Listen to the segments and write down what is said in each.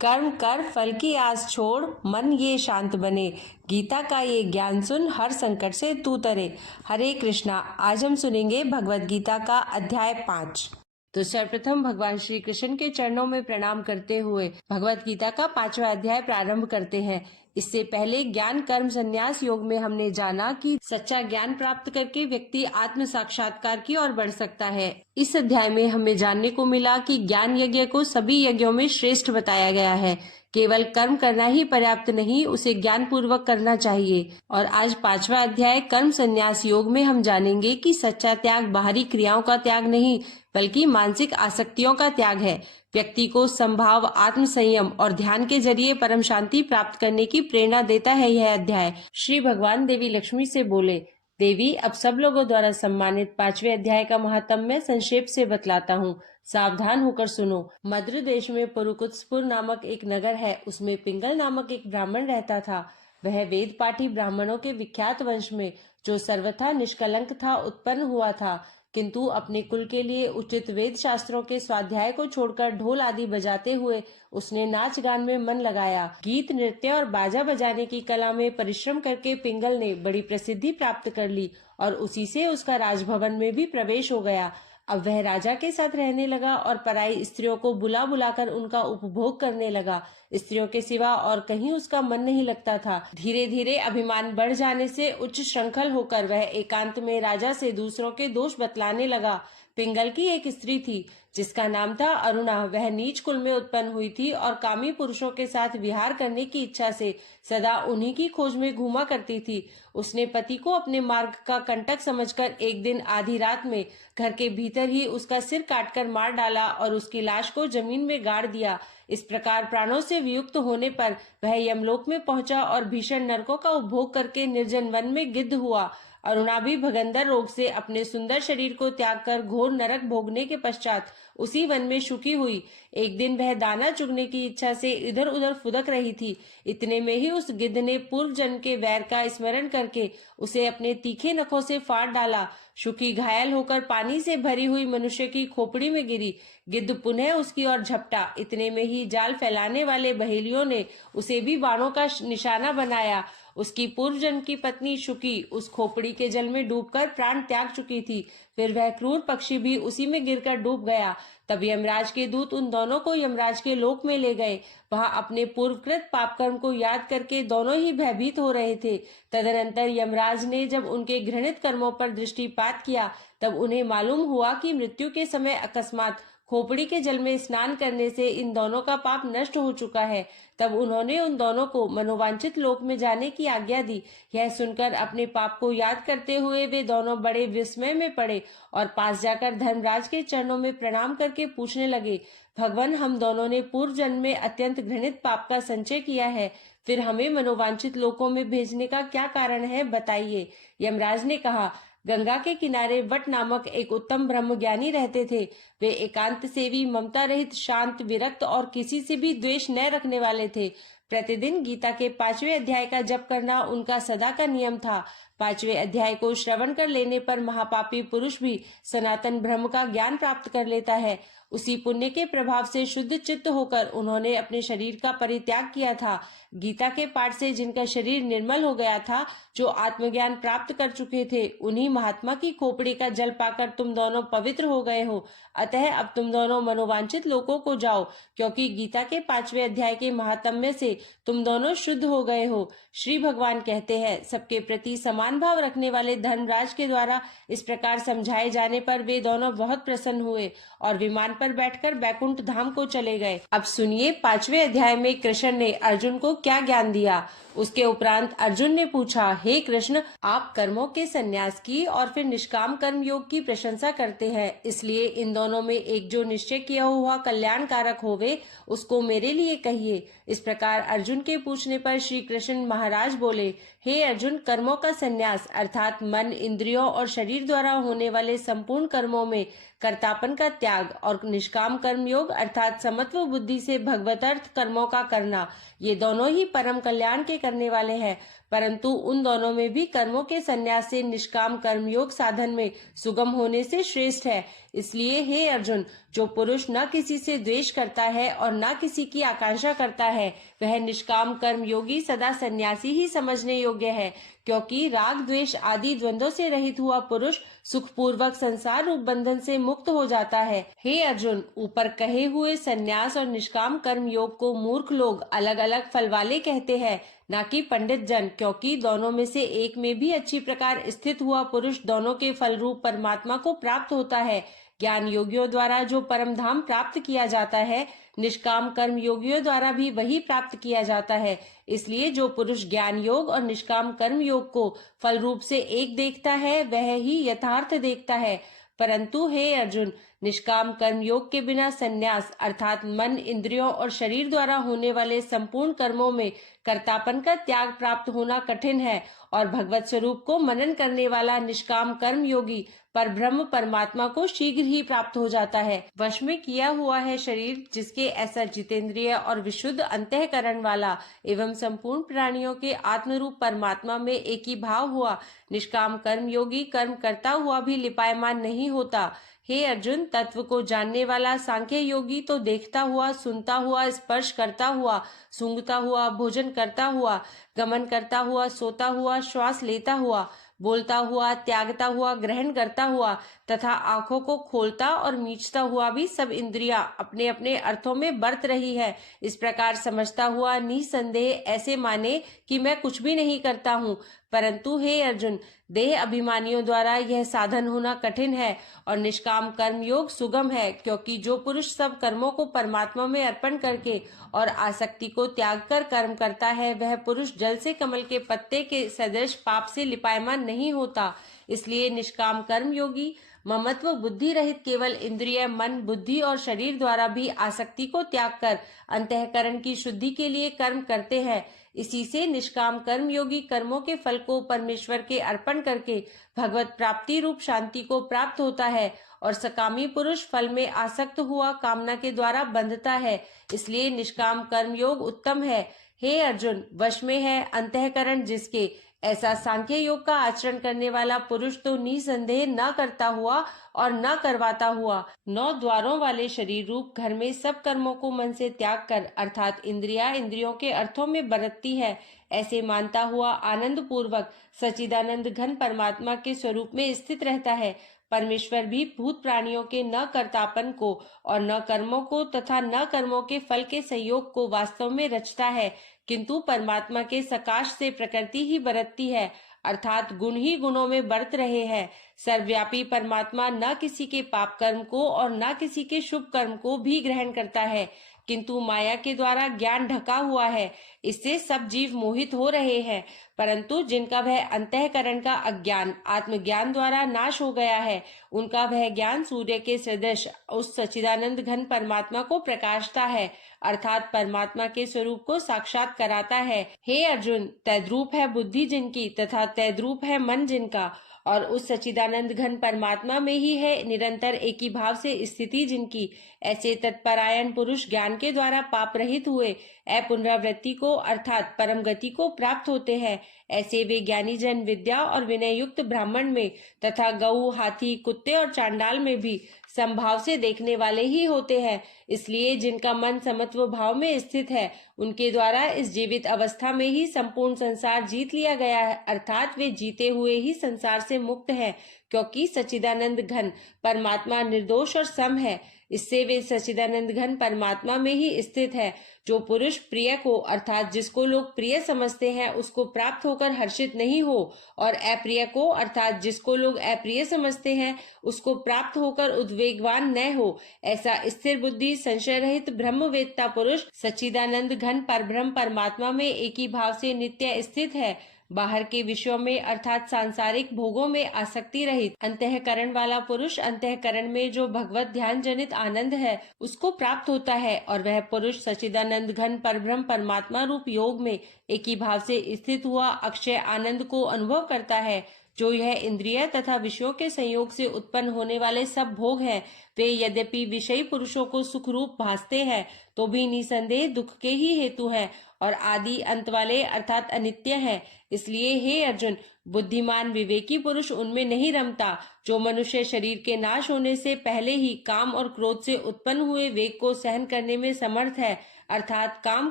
कर्म कर फल की आस छोड़, मन ये शांत बने। गीता का ये ज्ञान सुन, हर संकट से तू तरे। हरे कृष्णा। आज हम सुनेंगे भगवत गीता का अध्याय 5। तो सर्वप्रथम भगवान श्री कृष्ण के चरणों में प्रणाम करते हुए भगवत गीता का 5वां अध्याय प्रारंभ करते हैं। इससे पहले ज्ञान कर्म संन्यास योग में हमने जाना कि सच्चा ज्ञान प्राप्त करके व्यक्ति आत्म साक्षात्कार की ओर बढ़ सकता है। इस अध्याय में हमें जानने को मिला कि ज्ञान यज्ञ को सभी यज्ञों में श्रेष्ठ बताया गया है। केवल कर्म करना ही पर्याप्त नहीं, उसे ज्ञान पूर्वक करना चाहिए। और आज 5वां अध्याय कर्म संन्यास योग में हम जानेंगे कि सच्चा त्याग बाहरी क्रियाओं का त्याग नहीं बल्कि मानसिक आसक्तियों का त्याग है। व्यक्ति को संभाव, आत्म संयम और ध्यान के जरिए परम शांति प्राप्त करने की प्रेरणा देता है यह अध्याय। श्री भगवान देवी लक्ष्मी से बोले, देवी अब सब लोगों द्वारा सम्मानित 5वें अध्याय का महात्म्य मैं संक्षेप से बतलाता हूँ, सावधान होकर सुनो। मद्र देश में पुरुकुत्सपुर नामक एक नगर है। उसमें पिंगल नामक एक ब्राह्मण रहता था। वह वेद पाठी ब्राह्मणों के विख्यात वंश में, जो सर्वथा निष्कलंक था, उत्पन्न हुआ था। किंतु अपने कुल के लिए उचित वेद शास्त्रों के स्वाध्याय को छोड़कर ढोल आदि बजाते हुए उसने नाच गान में मन लगाया। गीत, नृत्य और बाजा बजाने की कला में परिश्रम करके पिंगल ने बड़ी प्रसिद्धि प्राप्त कर ली और उसी से उसका राजभवन में भी प्रवेश हो गया। अब वह राजा के साथ रहने लगा और पराई स्त्रियों को बुला बुलाकर उनका उपभोग करने लगा। स्त्रियों के सिवा और कहीं उसका मन नहीं लगता था। धीरे धीरे अभिमान बढ़ जाने से उच्च श्रृंखल होकर वह एकांत में राजा से दूसरों के दोष बतलाने लगा। पिंगल की एक स्त्री थी जिसका नाम था अरुणा। वह नीच कुल में उत्पन्न हुई थी और कामी पुरुषों के साथ विहार करने की इच्छा से सदा उन्हीं की खोज में घूमा करती थी। उसने पति को अपने मार्ग का कंटक समझकर एक दिन आधी रात में घर के भीतर ही उसका सिर काटकर मार डाला और उसकी लाश को जमीन में गाड़ दिया। इस प्रकार प्राणों से वियुक्त होने पर वह यमलोक में पहुंचा और भीषण नरकों का उपभोग करके निर्जन वन में गिद्ध हुआ। अरुणा भी भगंदर रोग से अपने सुंदर शरीर को त्याग कर घोर नरक भोगने के पश्चात उसी वन में सुखी हुई। एक दिन वह दाना चुगने की इच्छा से इधर उधर फुदक रही थी। इतने में ही उस गिद्ध ने पूर्व जन्म के वैर का स्मरण करके उसे अपने तीखे नखों से फाड़ डाला। शुकी घायल होकर पानी से भरी हुई मनुष्य की खोपड़ी में गिरी। गिद्ध पुनः उसकी ओर झपटा। इतने में ही जाल फैलाने वाले बहेलियों ने उसे भी बाणों का निशाना बनाया। उसकी पूर्व जन्म की पत्नी शुकी उस खोपड़ी के जल में डूबकर प्राण त्याग चुकी थी। फिर वह क्रूर पक्षी भी उसी में गिरकर डूब गया। तब यमराज के दूत उन दोनों को यमराज के लोक में ले गए। वहां अपने पूर्वकृत पाप कर्म को याद करके दोनों ही भयभीत हो रहे थे। तदनंतर यमराज ने जब उनके घृणित कर्मों पर दृष्टिपात किया तब उन्हें मालूम हुआ कि मृत्यु के समय अकस्मात खोपड़ी के जल में स्नान करने से इन दोनों का पाप नष्ट हो चुका है। तब उन्होंने उन दोनों को मनोवांछित लोक में जाने की आज्ञा दी। यह सुनकर अपने पाप को याद करते हुए वे दोनों बड़े विस्मय में पड़े और पास जाकर धर्मराज के चरणों में प्रणाम करके पूछने लगे, भगवान, हम दोनों ने पूर्व जन्म में अत्यंत घृणित पाप का संचय किया है, फिर हमें मनोवांछित लोकों में भेजने का क्या कारण है, बताइए। यमराज ने कहा, गंगा के किनारे वट नामक एक उत्तम ब्रह्मज्ञानी रहते थे। वे एकांत सेवी, ममता रहित, शांत, विरक्त और किसी से भी द्वेष न रखने वाले थे। प्रतिदिन गीता के 5वें अध्याय का जप करना उनका सदा का नियम था। 5वें अध्याय को श्रवण कर लेने पर महापापी पुरुष भी सनातन ब्रह्म का ज्ञान प्राप्त कर लेता है। उसी पुण्य के प्रभाव से शुद्ध चित्त होकर उन्होंने अपने शरीर का परित्याग किया था। गीता के पाठ से जिनका शरीर निर्मल हो गया था, जो आत्मज्ञान प्राप्त कर चुके थे, उन्हीं महात्मा की खोपड़ी का जल पाकर तुम दोनों पवित्र हो गए हो। अतः अब तुम दोनों मनोवांछित लोकों को जाओ, क्योंकि गीता के 5वें अध्याय के महात्म्य से तुम दोनों शुद्ध हो गए हो। श्री भगवान कहते हैं, सबके प्रति समान भाव रखने वाले धर्मराज के द्वारा इस प्रकार समझाए जाने पर वे दोनों बहुत प्रसन्न हुए और विमान पर बैठकर बैकुंठ धाम को चले गए। अब सुनिए 5वें अध्याय में कृष्ण ने अर्जुन को क्या ज्ञान दिया। उसके उपरांत अर्जुन ने पूछा, हे कृष्ण, आप कर्मों के संन्यास की और फिर निष्काम कर्म योग की प्रशंसा करते हैं, इसलिए इन दोनों में एक जो निश्चय किया हुआ कल्याणकारक होवे उसको मेरे लिए कहिए। इस प्रकार अर्जुन के पूछने पर श्री कृष्ण महाराज बोले, हे अर्जुन, कर्मों का संन्यास अर्थात मन, इंद्रियों और शरीर द्वारा होने वाले संपूर्ण कर्मों में कर्तापन का त्याग और निष्काम कर्म योग अर्थात समत्व बुद्धि से भगवतर्थ कर्मों का करना, ये दोनों ही परम कल्याण के करने वाले हैं। परंतु उन दोनों में भी कर्मों के संन्यास से निष्काम कर्म योग साधन में सुगम होने से श्रेष्ठ है। इसलिए हे अर्जुन, जो पुरुष न किसी से द्वेष करता है और न किसी की आकांक्षा करता है, वह निष्काम कर्म योगी सदा सन्यासी ही समझने योग्य है, क्योंकि राग द्वेष आदि द्वंद्वों से रहित हुआ पुरुष सुखपूर्वक संसार रूप बंधन से मुक्त हो जाता है। हे अर्जुन, ऊपर कहे हुए संन्यास और निष्काम कर्म योग को मूर्ख लोग अलग अलग फल वाले कहते हैं, न कि पंडित जन, क्योंकि दोनों में से एक में भी अच्छी प्रकार स्थित हुआ पुरुष दोनों के फल रूप परमात्मा को प्राप्त होता है। ज्ञान योगियों द्वारा जो परम धाम प्राप्त किया जाता है, निष्काम कर्म योगियों द्वारा भी वही प्राप्त किया जाता है। इसलिए जो पुरुष ज्ञान योग और निष्काम कर्म योग को फल रूप से एक देखता है, वह ही यथार्थ देखता है। परंतु हे अर्जुन, निष्काम कर्म योग के बिना संन्यास अर्थात मन, इंद्रियों और शरीर द्वारा होने वाले संपूर्ण कर्मों में कर्तापन का त्याग प्राप्त होना कठिन है, और भगवत स्वरूप को मनन करने वाला निष्काम कर्म योगी पर ब्रह्म परमात्मा को शीघ्र ही प्राप्त हो जाता है। वश में किया हुआ है शरीर, जिसके ऐसा जितेंद्रिय और विशुद्ध अंतःकरण वाला एवं संपूर्ण प्राणियों के आत्मरूप परमात्मा में एक ही भाव हुआ निष्काम कर्म योगी कर्म करता हुआ भी लिपायमान नहीं होता। हे अर्जुन, तत्व को जानने वाला सांख्य योगी तो देखता हुआ, सुनता हुआ, स्पर्श करता हुआ, सूंघता हुआ, भोजन करता हुआ, गमन करता हुआ, सोता हुआ, श्वास लेता हुआ, बोलता हुआ, त्यागता हुआ, ग्रहण करता हुआ तथा आंखों को खोलता और मीचता हुआ भी सब इंद्रियां अपने अपने अर्थों में बरत रही है, इस प्रकार समझता हुआ निसंदेह ऐसे माने कि मैं कुछ भी नहीं करता हूँ। परंतु हे अर्जुन, देह अभिमानियों द्वारा यह साधन होना कठिन है और निष्काम कर्म योग सुगम है, क्योंकि जो पुरुष सब कर्मों को परमात्मा में अर्पण करके और आसक्ति को त्याग कर कर्म करता है, वह पुरुष जल से कमल के पत्ते के सदृश पाप से लिपायमान नहीं होता। इसलिए निष्काम कर्म योगी ममत्व बुद्धि रहित केवल इंद्रिय, मन, बुद्धि और शरीर द्वारा भी आसक्ति को त्याग कर अंतःकरण की शुद्धि के लिए कर्म करते हैं। इसी से निष्काम कर्म योगी कर्मों के फल को परमेश्वर के अर्पण करके भगवत प्राप्ति रूप शांति को प्राप्त होता है, और सकामी पुरुष फल में आसक्त हुआ कामना के द्वारा बंधता है। इसलिए निष्काम कर्म योग उत्तम है। हे अर्जुन, वश में है अंतःकरण जिसके, ऐसा सांख्य योग का आचरण करने वाला पुरुष तो निसंदेह न करता हुआ और न करवाता हुआ 9 द्वारों वाले शरीर रूप घर में सब कर्मों को मन से त्याग कर अर्थात इंद्रियों के अर्थों में बरतती है, ऐसे मानता हुआ आनंद पूर्वक सच्चिदानंद घन परमात्मा के स्वरूप में स्थित रहता है। परमेश्वर भी भूत प्राणियों के न कर्तापन को और न कर्मों को तथा न कर्मों के फल के संयोग को वास्तव में रचता है, किंतु परमात्मा के सकाश से प्रकृति ही बरतती है, अर्थात गुण ही गुणों में बरत रहे हैं। सर्वव्यापी परमात्मा न किसी के पाप कर्म को और न किसी के शुभ कर्म को भी ग्रहण करता है, किंतु माया के द्वारा ज्ञान ढका हुआ है, इससे सब जीव मोहित हो रहे हैं। परंतु जिनका वह अंतःकरण का अज्ञान आत्मज्ञान द्वारा नाश हो गया है, उनका वह ज्ञान सूर्य के सदृश उस सच्चिदानंद घन परमात्मा को प्रकाशता है, अर्थात परमात्मा के स्वरूप को साक्षात कराता है। हे अर्जुन, तद्रूप है बुद्धि जिनकी तथा तद्रूप है मन जिनका, और उस सच्चिदानंद घन परमात्मा में ही है निरंतर एक ही भाव से स्थिति जिनकी, ऐसे तत्परायण पुरुष ज्ञान के द्वारा पाप रहित हुए अपुनरावृत्ति को अर्थात परम गति को प्राप्त होते हैं। ऐसे वे ज्ञानी जन विद्या और विनय युक्त ब्राह्मण में तथा गऊ, हाथी, कुत्ते और चांडाल में भी संभाव से देखने वाले ही होते हैं। इसलिए जिनका मन समत्व भाव में स्थित है, उनके द्वारा इस जीवित अवस्था में ही संपूर्ण संसार जीत लिया गया है, अर्थात वे जीते हुए ही संसार से मुक्त हैं, क्योंकि सच्चिदानंद घन परमात्मा निर्दोष और सम है। इससे वे सच्चिदानंद घन परमात्मा में ही स्थित है। जो पुरुष प्रिय को अर्थात जिसको लोग प्रिय समझते हैं उसको प्राप्त होकर हर्षित नहीं हो, और अप्रिय को अर्थात जिसको लोग अप्रिय समझते हैं उसको प्राप्त होकर उद्वेगवान न हो, ऐसा स्थिर बुद्धि संशय रहित ब्रह्मवेत्ता पुरुष सच्चिदानंद घन परब्रह्म परमात्मा में एक ही भाव से नित्य स्थित है। बाहर के विषयों में अर्थात सांसारिक भोगों में आसक्ति रहित अंतःकरण वाला पुरुष अंतःकरण में जो भगवत ध्यान जनित आनंद है उसको प्राप्त होता है, और वह पुरुष सच्चिदानंद घन परब्रह्म परमात्मा रूप योग में एक ही भाव से स्थित हुआ अक्षय आनंद को अनुभव करता है। जो यह इंद्रिय तथा विषयों के संयोग से उत्पन्न होने वाले सब भोग हैं, वे यद्यपि विषयी पुरुषों को सुख रूप भासते हैं, तो भी निसंदेह दुख के ही हेतु हैं और आदि अंत वाले अर्थात अनित्य हैं। इसलिए हे अर्जुन, बुद्धिमान विवेकी पुरुष उनमें नहीं रमता जो मनुष्य शरीर के नाश होने से पहले ही काम और क्रोध से उत्पन्न हुए वेग को सहन करने में समर्थ है। अर्थात काम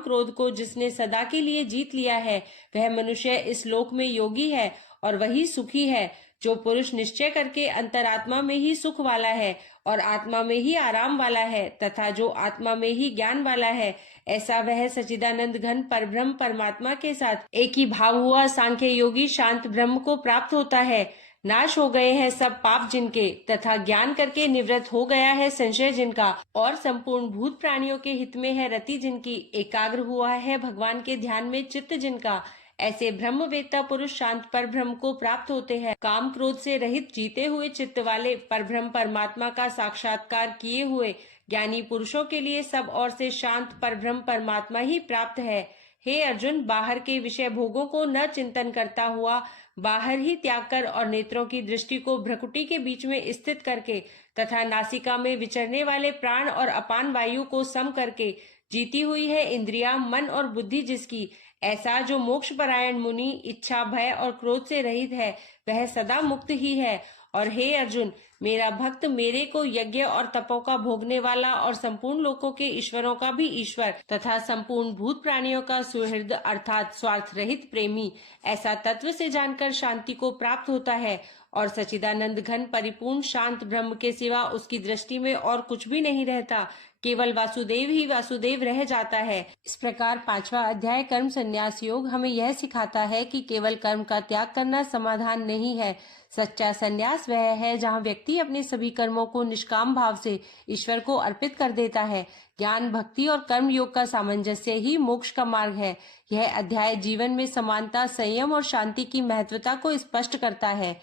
क्रोध को जिसने सदा के लिए जीत लिया है, वह मनुष्य इस लोक में योगी है और वही सुखी है। जो पुरुष निश्चय करके अंतरात्मा में ही सुख वाला है और आत्मा में ही आराम वाला है तथा जो आत्मा में ही ज्ञान वाला है, ऐसा वह सच्चिदानंद घन परब्रह्म परमात्मा के साथ एक ही भाव हुआ सांख्य योगी शांत ब्रह्म को प्राप्त होता है। नाश हो गए हैं सब पाप जिनके, तथा ज्ञान करके निवृत्त हो गया है संशय जिनका, और संपूर्ण भूत प्राणियों के हित में है रति जिनकी, एकाग्र हुआ है भगवान के ध्यान में चित्त जिनका, ऐसे ब्रह्मवेत्ता पुरुष शांत पर ब्रह्म को प्राप्त होते हैं। काम क्रोध से रहित जीते हुए चित्त वाले पर ब्रह्म परमात्मा का साक्षात्कार किए हुए ज्ञानी पुरुषों के लिए सब ओर से शांत पर ब्रह्म परमात्मा ही प्राप्त है। हे अर्जुन, बाहर के विषय भोगों को न चिंतन करता हुआ बाहर ही त्याग कर और नेत्रों की दृष्टि को भ्रकुटी के बीच में स्थित करके तथा नासिका में विचरने वाले प्राण और अपान वायु को सम करके जीती हुई है इंद्रिया, मन और बुद्धि जिसकी, ऐसा जो मोक्ष परायण मुनि इच्छा भय और क्रोध से रहित है, वह सदा मुक्त ही है। और हे अर्जुन, मेरा भक्त मेरे को यज्ञ और तपों का भोगने वाला और संपूर्ण लोकों के ईश्वरों का भी ईश्वर तथा संपूर्ण भूत प्राणियों का सुहृद अर्थात स्वार्थ रहित प्रेमी, ऐसा तत्व से जानकर शांति को प्राप्त होता है और सच्चिदानंद घन परिपूर्ण शांत ब्रह्म के सिवा उसकी दृष्टि में और कुछ भी नहीं रहता, केवल वासुदेव ही वासुदेव रह जाता है। इस प्रकार 5वां अध्याय कर्म संन्यास योग हमें यह सिखाता है कि केवल कर्म का त्याग करना समाधान नहीं है। सच्चा संन्यास वह है जहाँ व्यक्ति अपने सभी कर्मों को निष्काम भाव से ईश्वर को अर्पित कर देता है। ज्ञान भक्ति और कर्म योग का सामंजस्य ही मोक्ष का मार्ग है। यह अध्याय जीवन में समानता, संयम और शांति की महत्वता को स्पष्ट करता है।